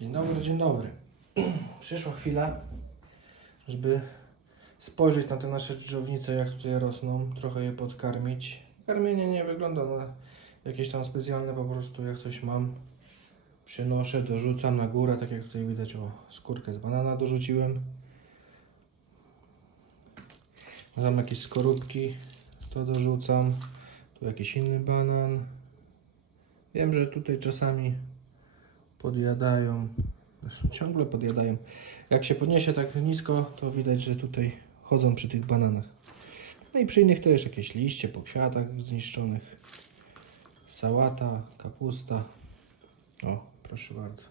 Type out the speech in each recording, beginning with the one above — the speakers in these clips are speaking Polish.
Dzień dobry, dzień dobry. Przyszła chwila, żeby spojrzeć na te nasze dżdżownice, jak tutaj rosną, trochę je podkarmić. Karmienie nie wygląda na jakieś tam specjalne, po prostu jak coś mam, przynoszę, dorzucam na górę, tak jak tutaj widać, o, skórkę z banana dorzuciłem. Mam jakieś skorupki, to dorzucam, tu jakiś inny banan. Wiem, że tutaj czasami podjadają. Zresztą ciągle podjadają. Jak się podniesie tak nisko, to widać, że tutaj chodzą przy tych bananach. No i przy innych też jakieś liście po kwiatach zniszczonych. Sałata, kapusta. O, proszę bardzo.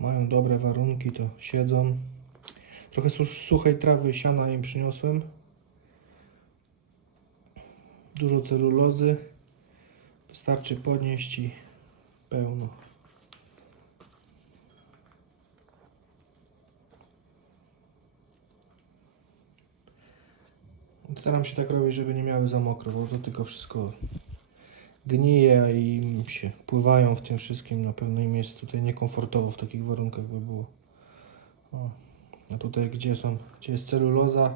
Mają dobre warunki, to siedzą. Trochę suchej trawy siana im przyniosłem. Dużo celulozy. Wystarczy podnieść i pełno. Staram się tak robić, żeby nie miały za mokro, bo to tylko wszystko gnije i się pływają w tym wszystkim. Na pewno im jest tutaj niekomfortowo w takich warunkach by było. O. A tutaj gdzie są, gdzie jest celuloza,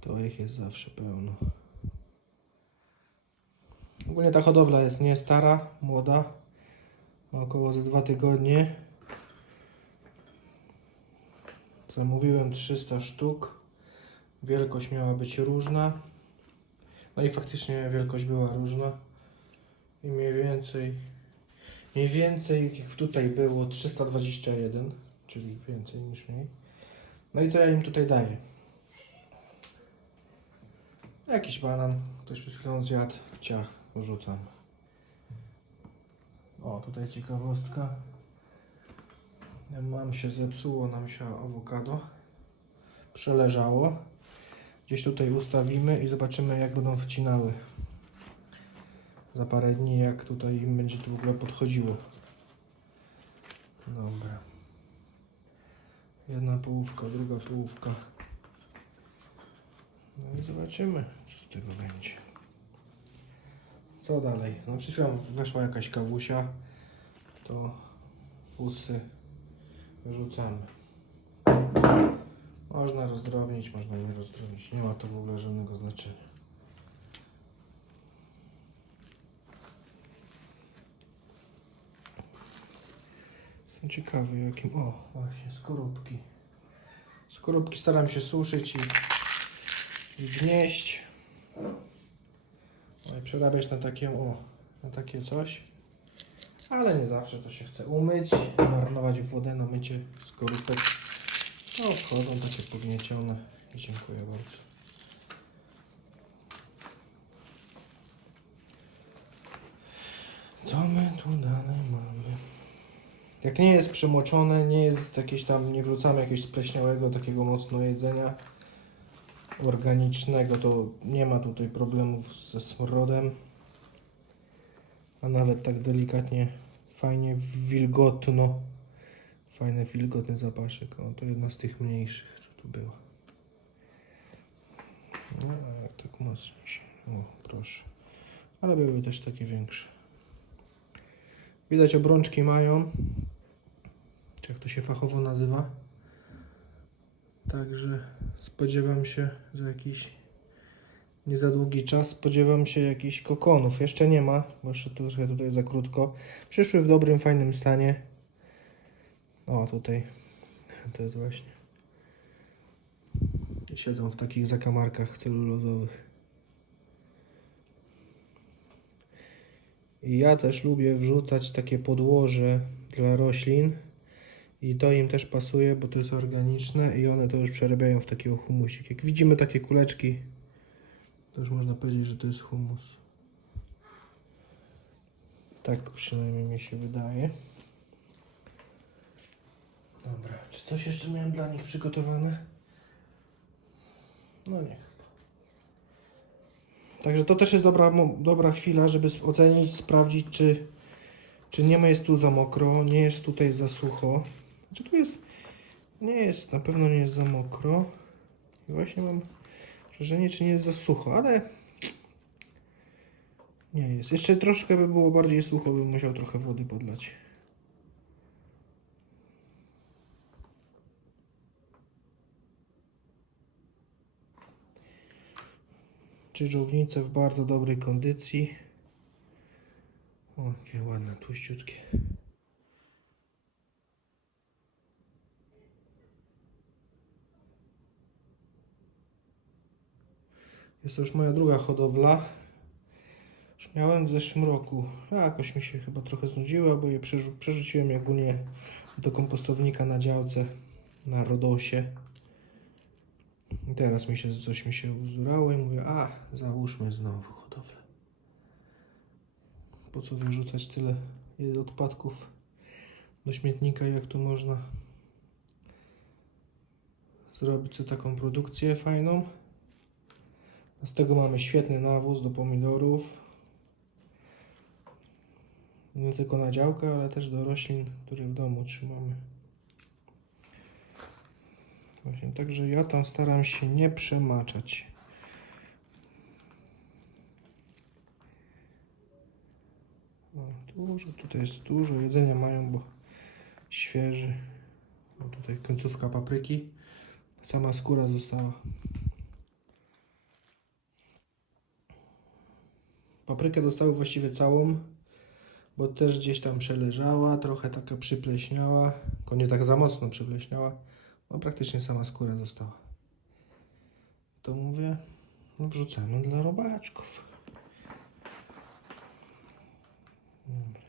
to ich jest zawsze pełno. Ogólnie ta hodowla jest nie stara, młoda. Około ze dwa tygodnie. Zamówiłem 300 sztuk. Wielkość miała być różna. No i faktycznie wielkość była różna. I mniej więcej mniej więcej jak tutaj było 321, czyli więcej niż mniej. No i co ja im tutaj daję? Jakiś banan, ktoś przed chwilą zjadł, ciach, rzucam. O, tutaj ciekawostka. Mam się zepsuło nam się awokado. Przeleżało. Gdzieś tutaj ustawimy i zobaczymy jak będą wcinały. Za parę dni jak tutaj im będzie to w ogóle podchodziło. Dobra. Jedna połówka, druga połówka. No i zobaczymy, co z tego będzie. Co dalej? No przed chwilą weszła jakaś kawusia. To pusy wyrzucamy. Można rozdrobnić, można nie rozdrobnić. Nie ma to w ogóle żadnego znaczenia. Jestem ciekawy jakim... O, właśnie, skorupki. Skorupki staram się suszyć i, i gnieść. No przerabiać na takie, o, na takie coś. Ale nie zawsze to się chce umyć, marnować wodę na mycie skorupek. No, wchodzą takie pogniecione. I dziękuję bardzo. Co my tu dalej mamy? Jak nie jest przemoczone, nie jest jakieś tam, nie wrzucamy jakiegoś spleśniałego, takiego mocno jedzenia organicznego, to nie ma tutaj problemów ze smrodem. A nawet tak delikatnie, fajnie wilgotno. Fajny, wilgotny zapaszek. O, to jedna z tych mniejszych, co tu była. No, a jak tak mocniej się. O, proszę. Ale były też takie większe. Widać obrączki mają. Jak to się fachowo nazywa. Także spodziewam się za jakiś nie za długi czas spodziewam się jakichś kokonów. Jeszcze nie ma, bo jeszcze trochę tutaj za krótko. Przyszły w dobrym, fajnym stanie. O, tutaj to jest właśnie. Siedzą w takich zakamarkach celulozowych. I ja też lubię wrzucać takie podłoże dla roślin. I to im też pasuje, bo to jest organiczne i one to już przerabiają w takiego humusik. Jak widzimy takie kuleczki, to już można powiedzieć, że to jest humus. Tak przynajmniej mi się wydaje. Dobra, czy coś jeszcze miałem dla nich przygotowane? No nie. Także to też jest dobra, dobra chwila, żeby ocenić, sprawdzić, czy, czy nie ma jest tu za mokro, nie jest tutaj za sucho. Czy tu jest, nie jest, na pewno nie jest za mokro. I właśnie mam wrażenie, czy nie jest za sucho, ale Nie jest. Jeszcze troszkę by było bardziej sucho, bym musiał trochę wody podlać. Czyżownice w bardzo dobrej kondycji. O, jakie ładne, tłuściutkie. Jest to już moja druga hodowla. Już miałem w zeszłym roku. A, jakoś mi się chyba trochę znudziła, bo je przerzu- przerzuciłem ogólnie do kompostownika na działce na Rodosie. I teraz mi się coś mi się uzurało i mówię, a załóżmy znowu hodowlę. Po co wyrzucać tyle odpadków do śmietnika, jak tu można zrobić sobie taką produkcję fajną. Z tego mamy świetny nawóz do pomidorów. Nie tylko na działkę, ale też do roślin, które w domu trzymamy. Właśnie, także ja tam staram się nie przemaczać. O, dużo, tutaj jest dużo jedzenia mają, bo świeży. O, tutaj końcówka papryki. Sama skóra została. Paprykę dostały właściwie całą, bo też gdzieś tam przeleżała, trochę taka przypleśniała, tylko nie tak za mocno przypleśniała, no praktycznie sama skóra została. To mówię, no wrzucamy dla robaczków. Dobra.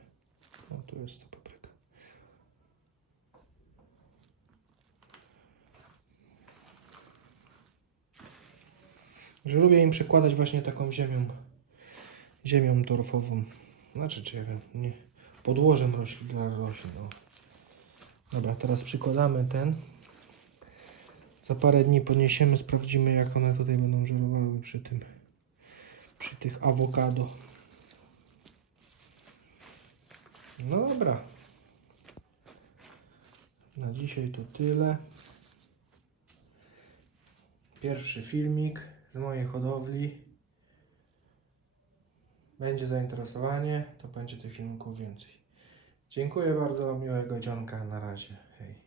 O, tu jest ta papryka. Że lubię im przekładać właśnie taką ziemią ziemią torfową. Znaczy, czy nie. Podłożem roślin dla roślin. O. Dobra, teraz przykładamy ten. Za parę dni podniesiemy, sprawdzimy jak one tutaj będą żerowały przy tym, przy tych awokado. No dobra. Na dzisiaj to tyle. Pierwszy filmik z mojej hodowli będzie zainteresowanie, to będzie tych filmików więcej. Dziękuję bardzo, miłego dzionka, na razie, hej.